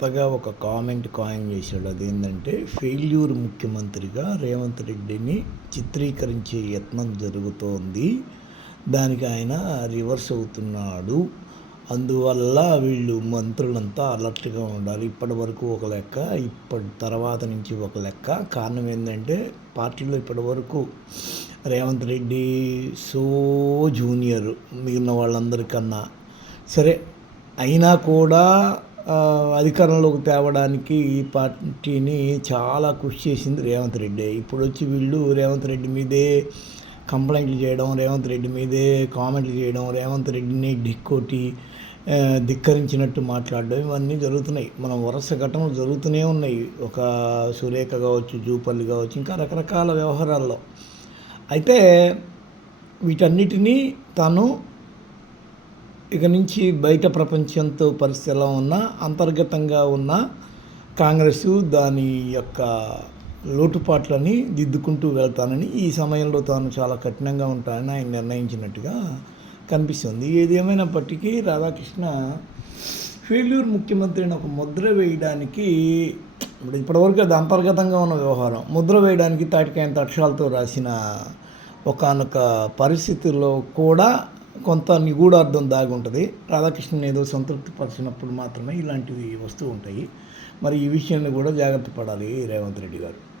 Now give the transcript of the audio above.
కొత్తగా ఒక comment coin చేశాడు అదేంటంటే ఫెయిల్యూర్ ముఖ్యమంత్రిగా రేవంత్ రెడ్డిని చిత్రీకరించే యత్నం జరుగుతోంది. దానికి ఆయన రివర్స్ అవుతున్నాడు. అందువల్ల వీళ్ళు మంత్రులంతా అలర్ట్గా ఉండాలి. ఇప్పటి వరకు ఒక లెక్క ఇప్పటి తర్వాత నుంచి ఒక లెక్క. కారణం ఏంటంటే పార్టీలో ఇప్పటి వరకు రేవంత్ రెడ్డి సో జూనియర్. మిగిలిన వాళ్ళందరికన్నా సరే అయినా కూడా అధికారంలోకి తేవడానికి ఈ పార్టీని చాలా కృషి చేసింది రేవంత్ రెడ్డి. ఇప్పుడు వచ్చి వీళ్ళు రేవంత్ రెడ్డి మీదే కంప్లైంట్లు చేయడం రేవంత్ రెడ్డి మీదే కామెంట్లు చేయడం రేవంత్ రెడ్డిని ఢిక్కొట్టి ధిక్కరించినట్టు మాట్లాడడం ఇవన్నీ జరుగుతున్నాయి. మనం వరుస ఘటనలు జరుగుతూనే ఉన్నాయి. ఒక సురేఖ కావచ్చు జూపల్లి కావచ్చు ఇంకా రకరకాల వ్యవహారాల్లో. అయితే వీటన్నిటినీ తాను ఇక నుంచి బయట ప్రపంచంతో పరిస్థితి ఎలా ఉన్నా అంతర్గతంగా ఉన్న కాంగ్రెస్ దాని యొక్క లోటుపాట్లని దిద్దుకుంటూ వెళ్తానని ఈ సమయంలో తాను చాలా కఠినంగా ఉంటానని ఆయన నిర్ణయించినట్టుగా కనిపిస్తుంది. ఏది ఏమైనప్పటికీ రాధాకృష్ణ ఫెయిల్యూర్ ముఖ్యమంత్రిని ఒక ముద్ర వేయడానికి ఇప్పుడు ఇప్పటివరకు అది అంతర్గతంగా ఉన్న వ్యవహారం ముద్ర వేయడానికి తాటికైన అక్షరాలతో రాసిన ఒకానొక పరిస్థితుల్లో కూడా కొంత నిగూఢార్థం దాగి ఉంటుంది రాధాకృష్ణన్ ఏదో సంతృప్తి పరిచినప్పుడు మాత్రమే ఇలాంటివి వస్తూ ఉంటాయి. మరి ఈ విషయాన్ని కూడా జాగ్రత్త పడాలి రేవంత్ రెడ్డి గారు.